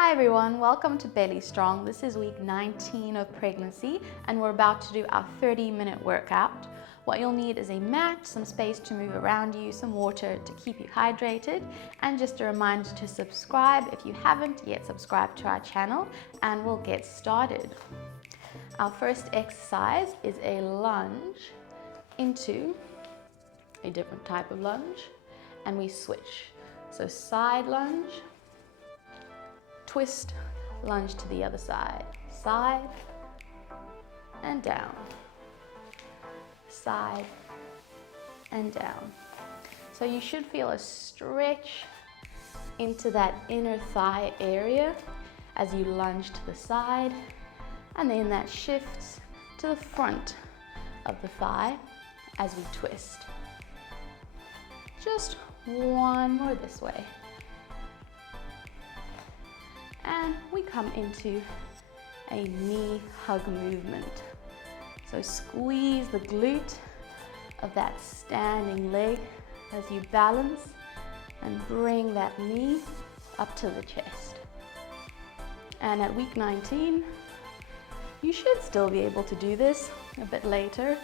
Hi everyone, welcome to Belly Strong. This is week 19 of pregnancy and we're about to do our 30-minute workout. What you'll need is a mat, some space to move around you, some water to keep you hydrated, and just a reminder to subscribe if you haven't yet subscribed to our channel, and we'll get started. Our first exercise is a lunge into a different type of lunge, and we switch. So side lunge, twist, lunge to the other side, side and down, side and down. So you should feel a stretch into that inner thigh area as you lunge to the side, and then that shifts to the front of the thigh as we twist. Just one more this way. And we come into a knee hug movement. So squeeze the glute of that standing leg as you balance and bring that knee up to the chest. And at week 19, you should still be able to do this. A bit later,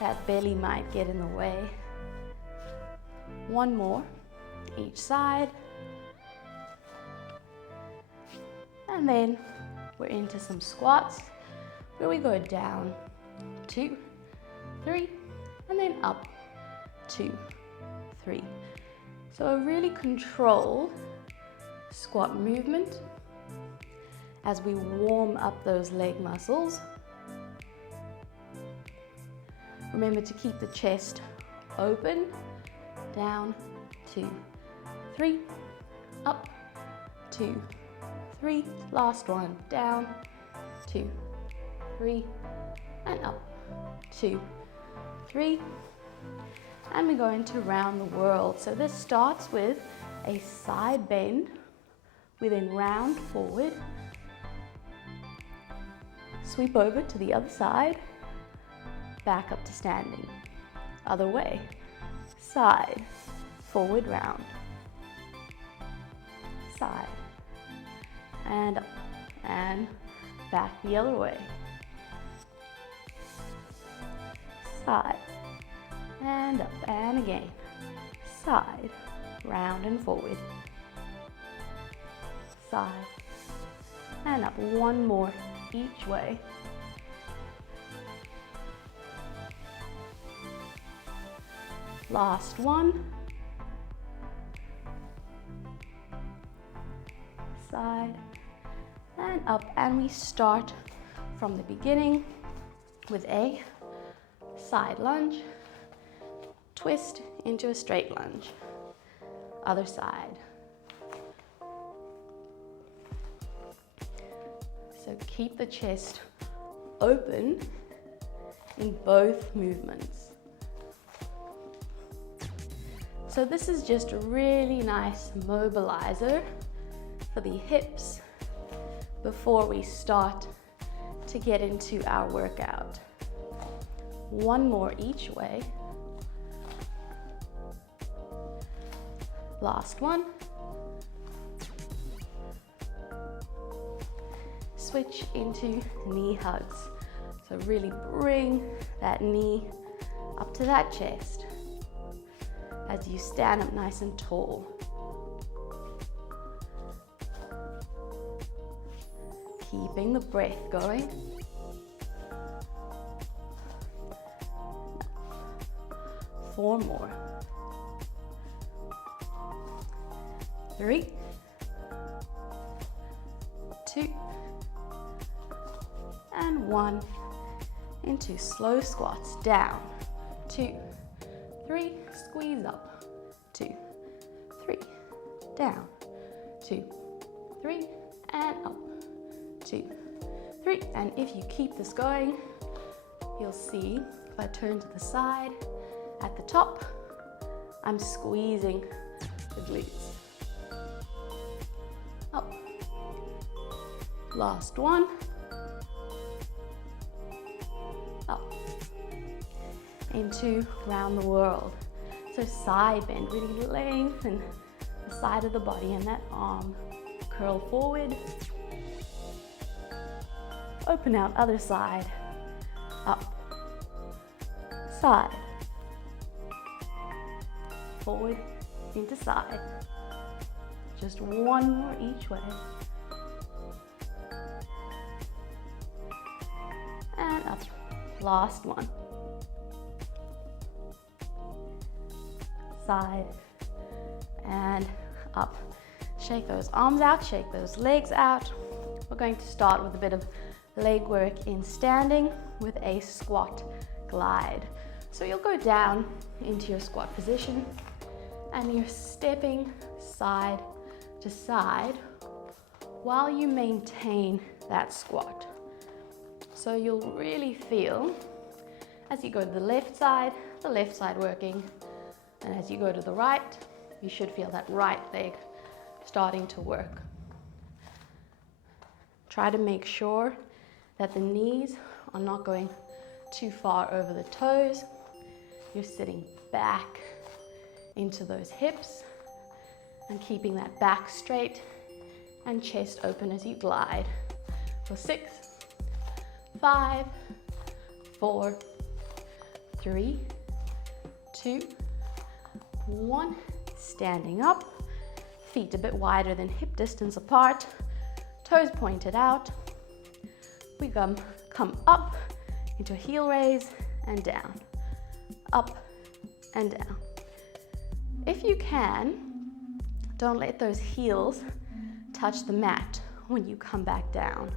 that belly might get in the way. One more, each side. And then we're into some squats where we go down, 2, 3, and then up, 2, 3. So a really controlled squat movement as we warm up those leg muscles. Remember to keep the chest open, down, 2, 3, up, 2, 3, last one, down, 2, 3, and up, 2, 3, and we go into round the world. So this starts with a side bend, we then round forward, sweep over to the other side, back up to standing, other way, side, forward round, side, and up, and back the other way, side, and up, and again, side, round and forward, side, and up, one more each way. Last one, side, and up, and we start from the beginning with a side lunge, twist into a straight lunge, other side. So keep the chest open in both movements. So this is just a really nice mobilizer for the hips before we start to get into our workout. One more each way. Last one. Switch into knee hugs. So really bring that knee up to that chest as you stand up nice and tall. Keeping the breath going. 4 more. 3, 2, and 1. Into slow squats. Down, 2, 3, squeeze up, 2, 3, down, 2, 3, and up, 2, 3. And if you keep this going, you'll see if I turn to the side, at the top, I'm squeezing the glutes. Up. Last one. Up. Into round the world. So side bend, really lengthen the side of the body and that arm curl forward. Open out, other side. Up. Side. Forward, into side. Just one more each way. And up. Last one. Side and up. Shake those arms out, shake those legs out. We're going to start with a bit of leg work in standing with a squat glide. So you'll go down into your squat position and you're stepping side to side while you maintain that squat. So you'll really feel as you go to the left side working, and as you go to the right, you should feel that right leg starting to work. Try to make sure that the knees are not going too far over the toes. You're sitting back into those hips and keeping that back straight and chest open as you glide. For 6, 5, 4, 3, 2, 1. Standing up, feet a bit wider than hip distance apart, toes pointed out. We come up into a heel raise and down, up and down. If you can, don't let those heels touch the mat when you come back down.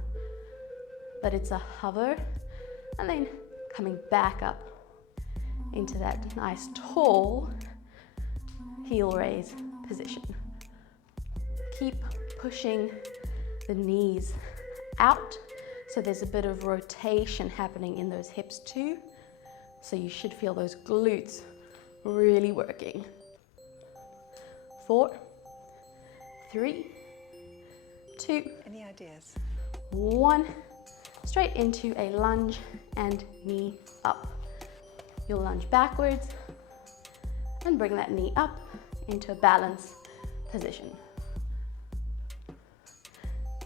But it's a hover and then coming back up into that nice tall heel raise position. Keep pushing the knees out so there's a bit of rotation happening in those hips too. So you should feel those glutes really working. 4, 3, 2. Any ideas? 1. Straight into a lunge and knee up. You'll lunge backwards and bring that knee up into a balance position.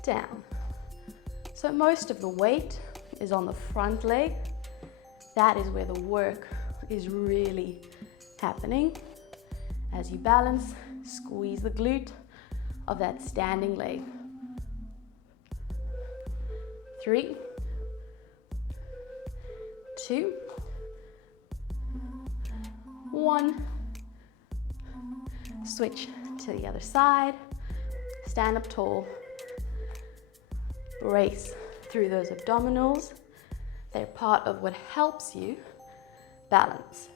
Down. So most of the weight is on the front leg. That is where the work is really happening. As you balance, squeeze the glute of that standing leg. 3, 2, 1. Switch to the other side. Stand up tall. Brace through those abdominals. They're part of what helps you balance.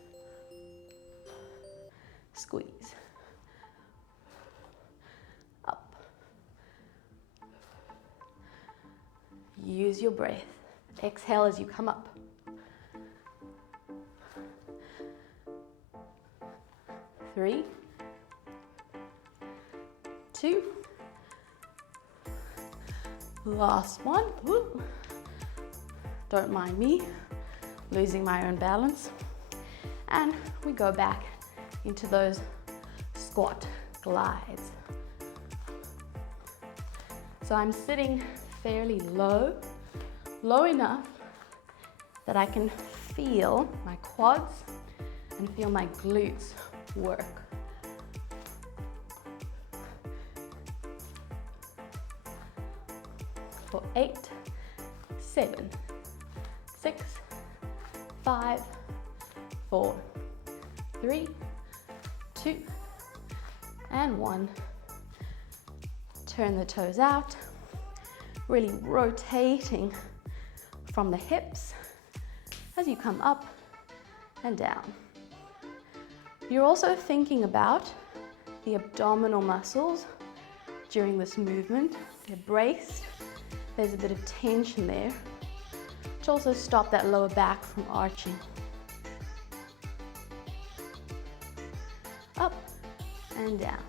Squeeze. Up. Use your breath. Exhale as you come up. 3, 2. Last one. Woo. Don't mind me losing my own balance. And we go back into those squat glides. So I'm sitting fairly low enough that I can feel my quads and feel my glutes work. For 8, 7, 6, 5, 4, 3, 2, and 1. Turn the toes out, really rotating from the hips as you come up and down. You're also thinking about the abdominal muscles during this movement. They're braced. There's a bit of tension there, which also stop that lower back from arching. Up and down.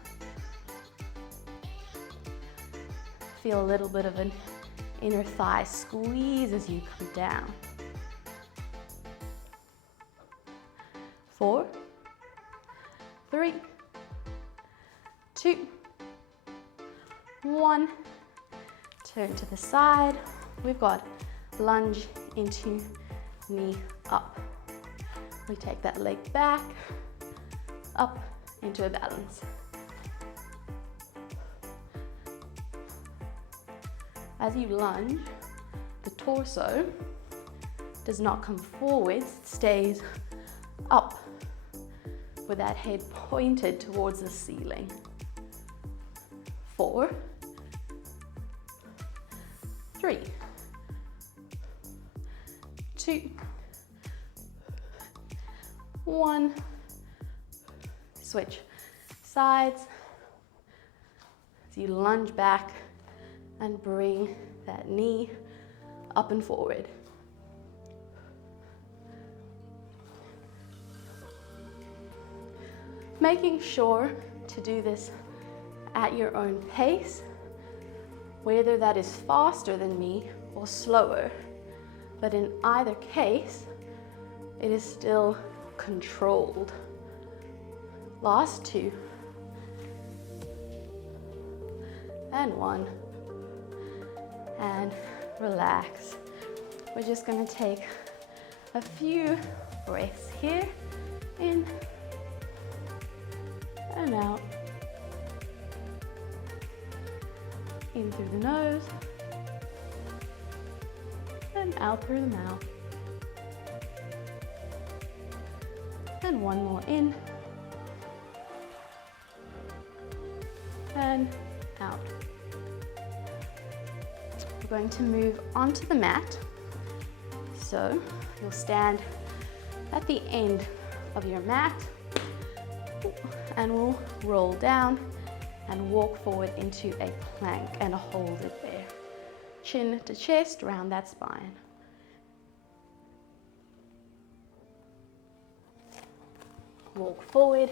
Feel a little bit of an inner thigh squeeze as you come down. 4, 3, 2, 1. Turn to the side. We've got lunge into knee up. We take that leg back, up into a balance. As you lunge, the torso does not come forwards, it stays up with that head pointed towards the ceiling. 4, 3, 2, 1. Switch sides. So you lunge back and bring that knee up and forward. Making sure to do this at your own pace, whether that is faster than me or slower, but in either case, it is still controlled. Last 2, and 1, and relax. We're just going to take a few breaths here, in and out, in through the nose, and out through the mouth. And 1 more in, and out. We're going to move onto the mat. So you'll stand at the end of your mat, and we'll roll down and walk forward into a plank and hold it there. Chin to chest, round that spine. Walk forward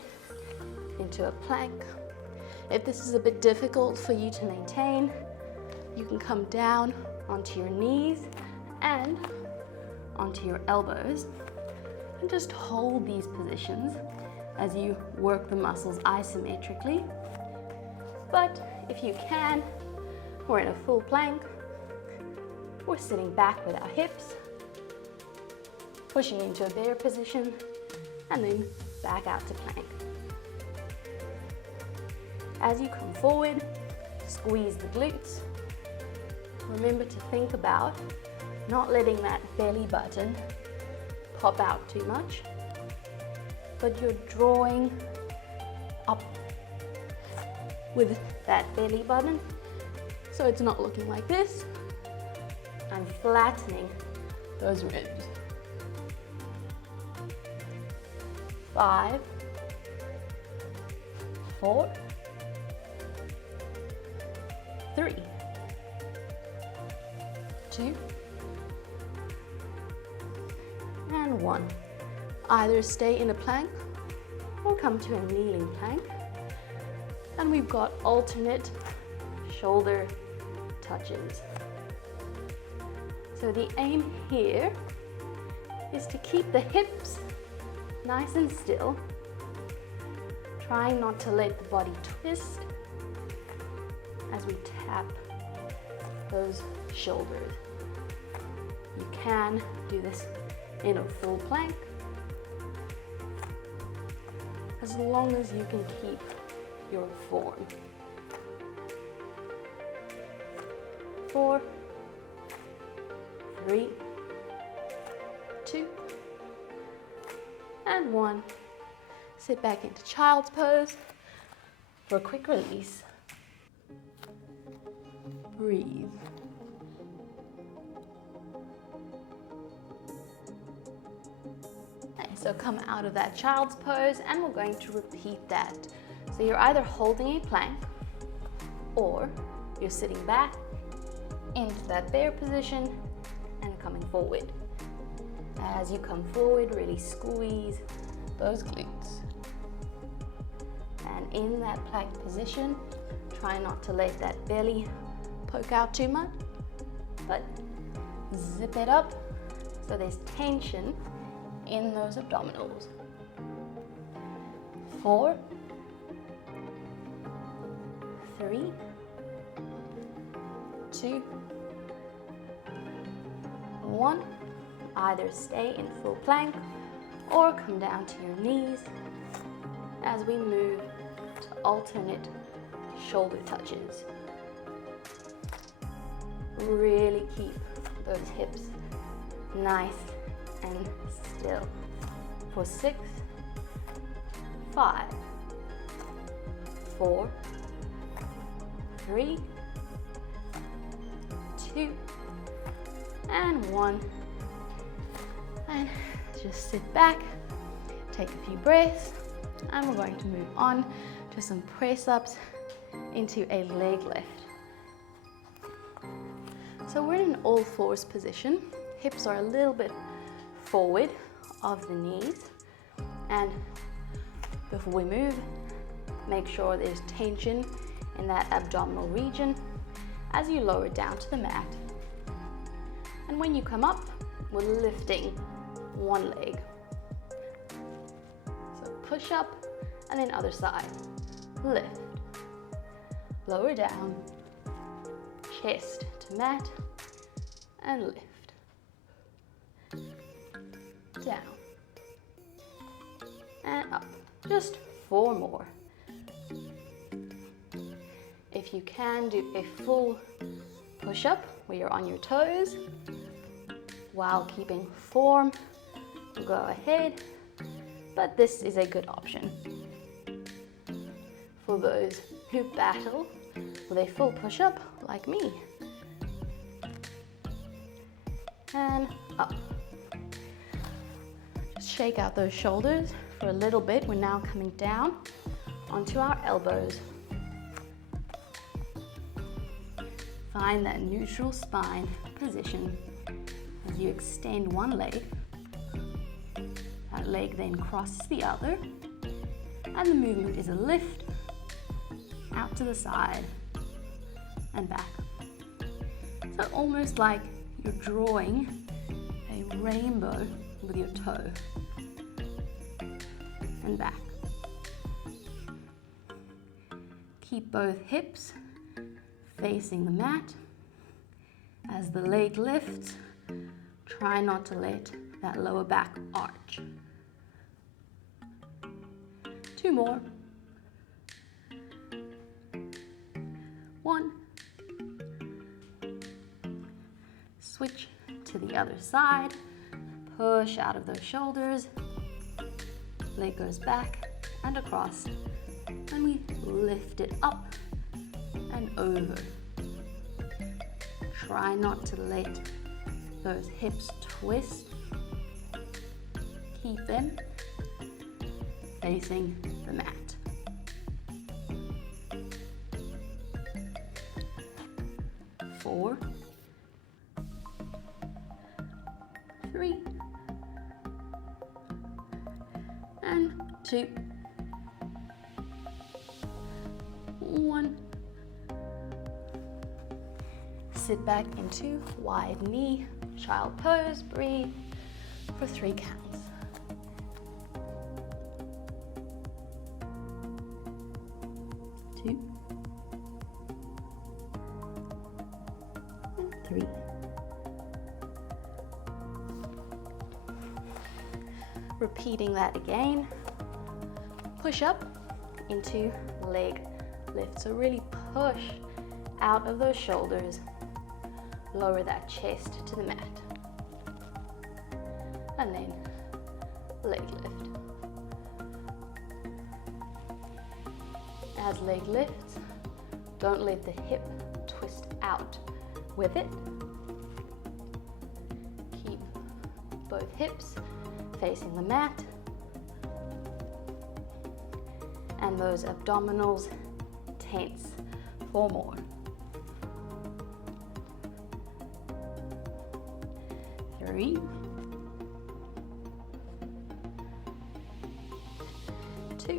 into a plank. If this is a bit difficult for you to maintain, you can come down onto your knees and onto your elbows and just hold these positions as you work the muscles isometrically. But if you can, we're in a full plank. We're sitting back with our hips, pushing into a bear position, and then back out to plank. As you come forward, squeeze the glutes. Remember to think about not letting that belly button pop out too much, but you're drawing up with that belly button, so it's not looking like this. I'm flattening those ribs. 5, 4, 3, 2, and 1. Either stay in a plank or come to a kneeling plank. And we've got alternate shoulder touches. So the aim here is to keep the hips nice and still, trying not to let the body twist as we tap those shoulders. You can do this in a full plank, as long as you can keep your form. 4, 3, 2, and 1. Sit back into child's pose for a quick release. Breathe. Okay, so come out of that child's pose, and we're going to repeat that. So you're either holding a plank or you're sitting back into that bear position and coming forward. As you come forward, really squeeze those glutes. And in that plank position, try not to let that belly poke out too much, but zip it up so there's tension in those abdominals. 4, 3, 2, 2, 1. Either stay in full plank or come down to your knees as we move to alternate shoulder touches. Really keep those hips nice and still for 6, 5, 4, 3, 2, and 1. And just sit back, take a few breaths, and we're going to move on to some press-ups into a leg lift. So we're in an all fours position. Hips are a little bit forward of the knees. And before we move, make sure there's tension in that abdominal region as you lower down to the mat. And when you come up, we're lifting one leg. So push up and then other side. Lift. Lower down. Chest to mat and lift. Down and up. Just 4 more. If you can, do a full push-up where you're on your toes while keeping form. Go ahead, but this is a good option for those who battle with a full push-up like me. And up. Just shake out those shoulders for a little bit. We're now coming down onto our elbows. Find that neutral spine position as you extend one leg. That leg then crosses the other, and the movement is a lift out to the side and back. So almost like you're drawing a rainbow with your toe and back. Keep both hips facing the mat. As the leg lifts, try not to let that lower back arch. 2 more. 1. Switch to the other side. Push out of those shoulders. Leg goes back and across. And we lift it up and over. Try not to let those hips twist. Keep them facing the mat. 4, 3, and 2, 1. Sit back into wide knee, child pose, breathe for 3 counts. 2, and 3. Repeating that again. Push up into leg lift. So really push out of those shoulders. Lower that chest to the mat. And then leg lift. As leg lifts, don't let the hip twist out with it. Keep both hips facing the mat. And those abdominals tense. 4 more. 3, 2,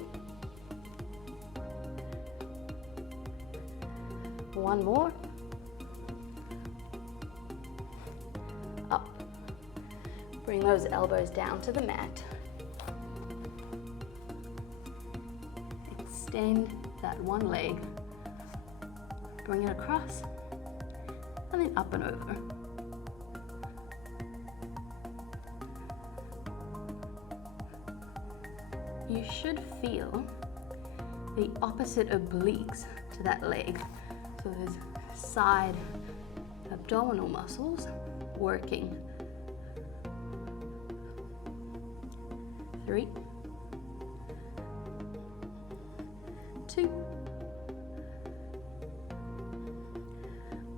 1 more. Up. Bring those elbows down to the mat. Extend that one leg. Bring it across and then up and over. You should feel the opposite obliques to that leg. So there's side abdominal muscles working. 3, 2,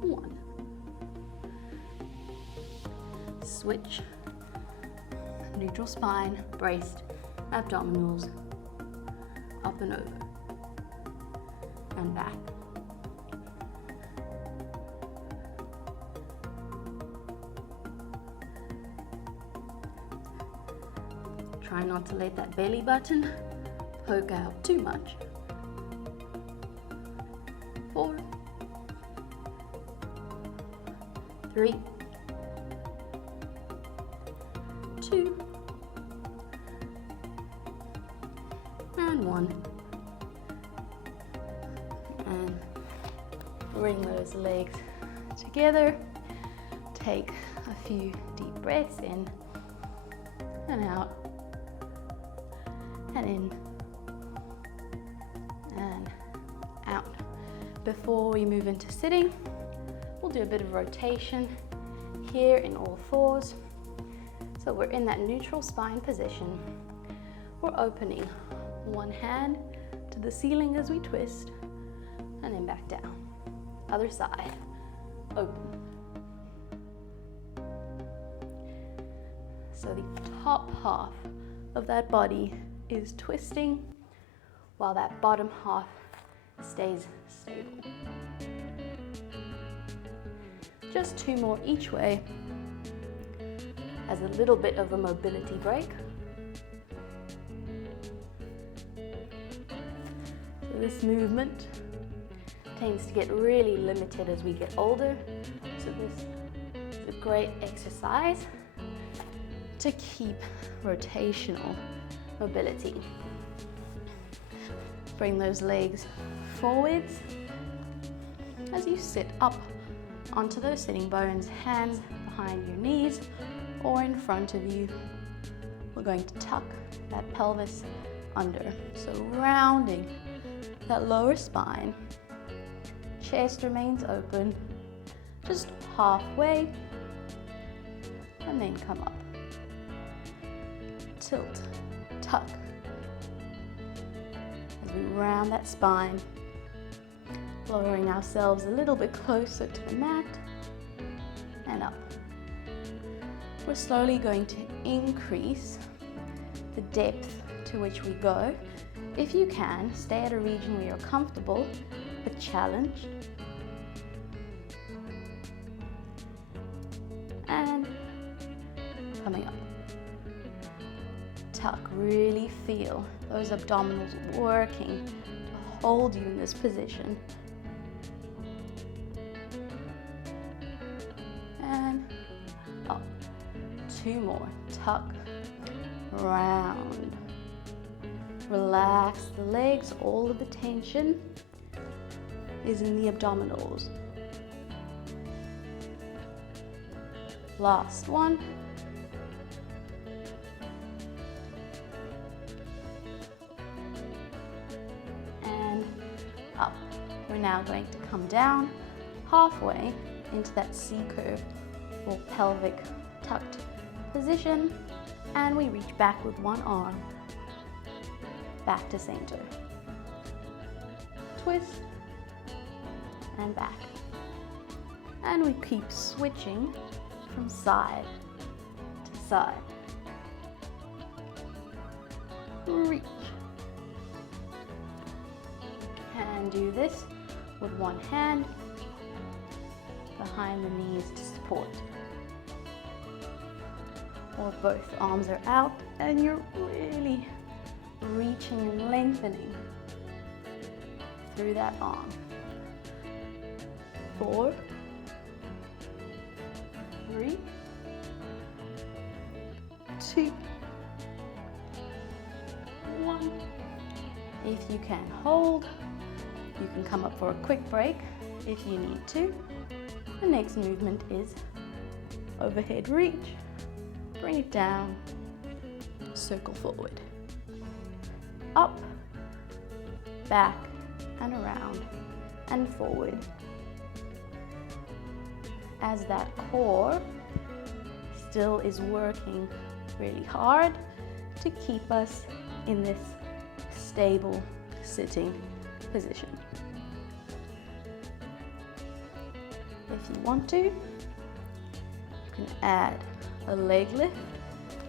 1. Switch. Neutral spine, braced abdominals, up and over, and back. Try not to let that belly button poke out too much. 4, 3, 2, and 1. And bring those legs together. Take a few deep breaths in and out, and in and out. Before we move into sitting, we'll do a bit of rotation here in all fours. So we're in that neutral spine position. We're opening one hand to the ceiling as we twist, and then back down. Other side, open. So the top half of that body is twisting while that bottom half stays stable. Just 2 more each way as a little bit of a mobility break. So this movement tends to get really limited as we get older. So this is a great exercise to keep rotational mobility. Bring those legs forwards as you sit up onto those sitting bones, hands behind your knees or in front of you. We're going to tuck that pelvis under. So rounding that lower spine, chest remains open, just halfway, and then come up. Tilt, tuck, as we round that spine, lowering ourselves a little bit closer to the mat, and up. We're slowly going to increase the depth to which we go. If you can, stay at a region where you're comfortable but challenged. And coming up. Tuck, really feel those abdominals working to hold you in this position. And up. 2 more. Tuck, round. Relax the legs, all of the tension is in the abdominals. Last one. And up. We're now going to come down halfway into that C curve or pelvic tucked position, and we reach back with one arm. Back to center. Twist and back. And we keep switching from side to side. Reach. And do this with one hand behind the knees to support. Or both arms are out and you're really reaching and lengthening through that arm. 4, 3, 2, 1. If you can hold, you can come up for a quick break if you need to, The next movement is overhead reach. Bring it down, circle forward. Up, back, and around, and forward. As that core still is working really hard to keep us in this stable sitting position. If you want to, you can add a leg lift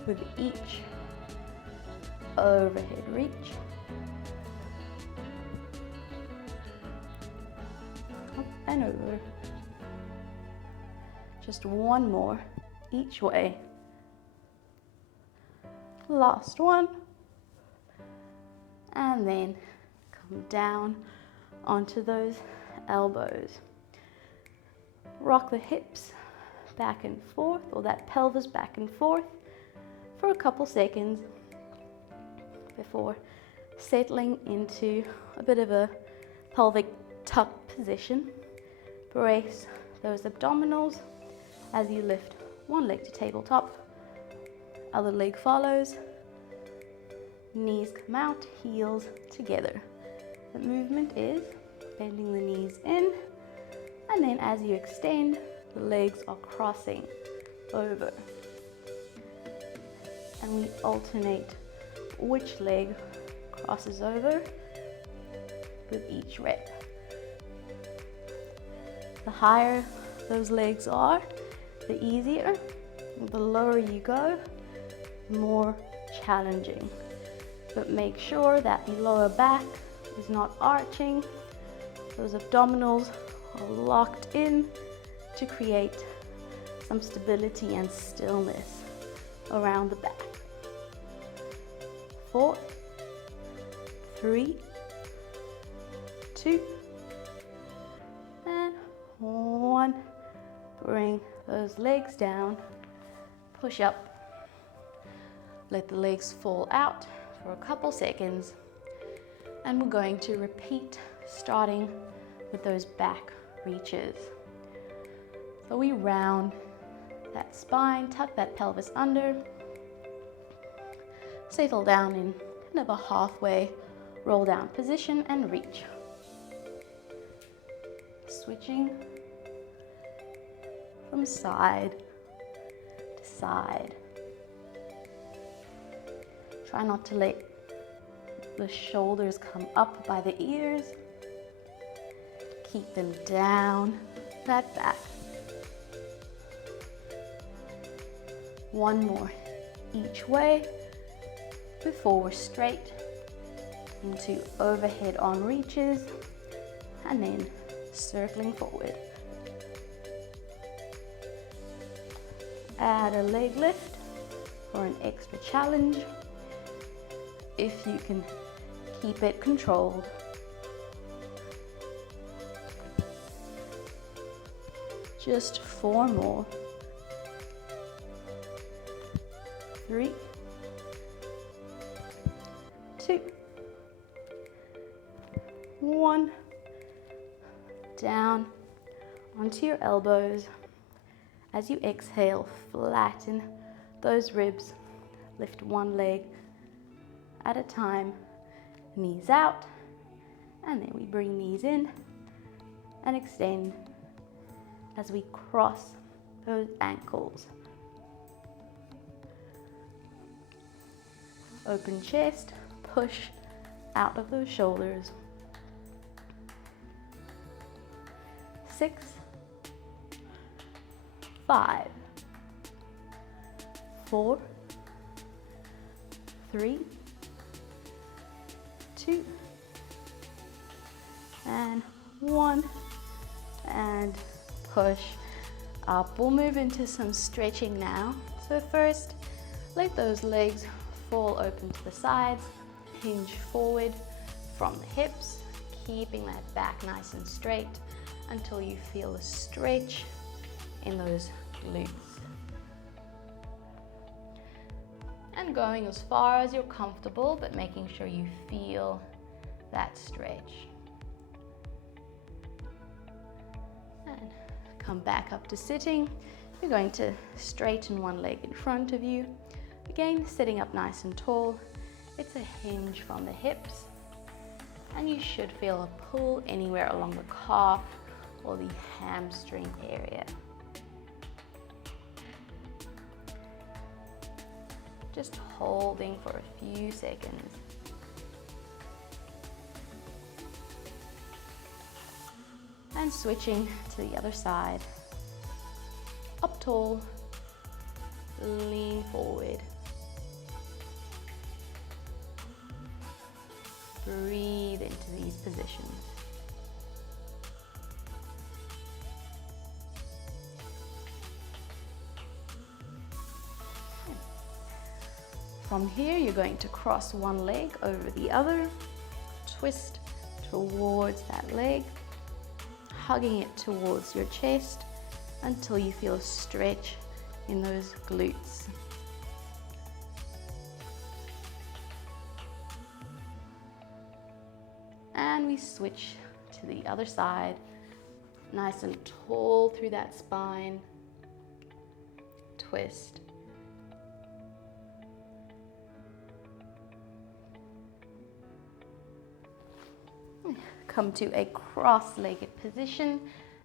with each overhead reach. Up and over. Just one more each way. Last one. And then come down onto those elbows. Rock the hips back and forth, or that pelvis back and forth for a couple seconds before settling into a bit of a pelvic tuck position. Brace those abdominals as you lift one leg to tabletop, other leg follows, knees come out, heels together. The movement is bending the knees in, and then as you extend, the legs are crossing over. And we alternate which leg crosses over with each rep. The higher those legs are, the easier. The lower you go, the more challenging. But make sure that the lower back is not arching. Those abdominals are locked in to create some stability and stillness around the back. 4, 3, 2, and 1. Bring those legs down, push up, let the legs fall out for a couple seconds, and we're going to repeat starting with those back reaches. So we round that spine, tuck that pelvis under, settle down in kind of a halfway roll down position and reach. Switching from side to side. Try not to let the shoulders come up by the ears. Keep them down that back. One more each way before we're straight into overhead on reaches and then circling forward. Add a leg lift for an extra challenge if you can keep it controlled. Just 4 more. 3, 2, 1. Down onto your elbows. As you exhale, flatten those ribs. Lift one leg at a time. Knees out. And then we bring knees in and extend as we cross those ankles. Open chest, push out of those shoulders. 6, 5, 4, 3, 2, and 1, and push up. We'll move into some stretching now. So first, let those legs fall open to the sides, hinge forward from the hips, keeping that back nice and straight until you feel a stretch in those glutes. And going as far as you're comfortable, but making sure you feel that stretch. And come back up to sitting. You're going to straighten one leg in front of you. Again, sitting up nice and tall. It's a hinge from the hips, and you should feel a pull anywhere along the calf or the hamstring area. Just holding for a few seconds. And switching to the other side. Up tall, lean forward. Breathe into these positions. From here, you're going to cross one leg over the other, twist towards that leg, hugging it towards your chest until you feel a stretch in those glutes. And we switch to the other side, nice and tall through that spine, twist. Come to a cross-legged position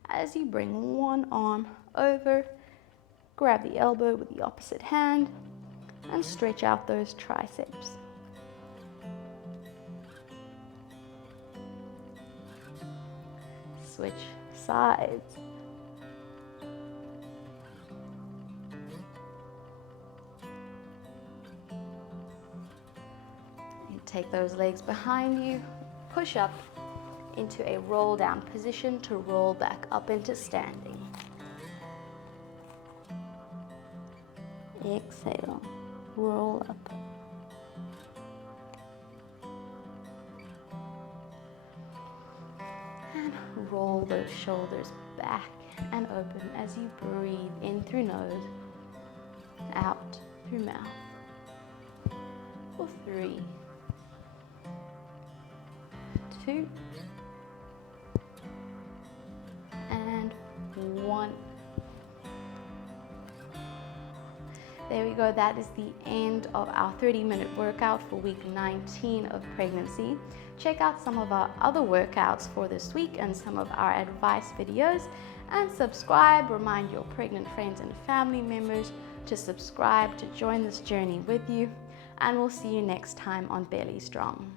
as you bring one arm over, grab the elbow with the opposite hand, and stretch out those triceps. Switch sides. And take those legs behind you, push up into a roll down position to roll back up into standing. Exhale, roll up. And roll those shoulders back and open as you breathe in through nose, out through mouth. For 3, 2, and 1. There we go. That is the end of our 30-minute workout for week 19 of pregnancy. Check out some of our other workouts for this week and some of our advice videos, and subscribe. Remind your pregnant friends and family members to subscribe to join this journey with you, and we'll see you next time on Belly Strong.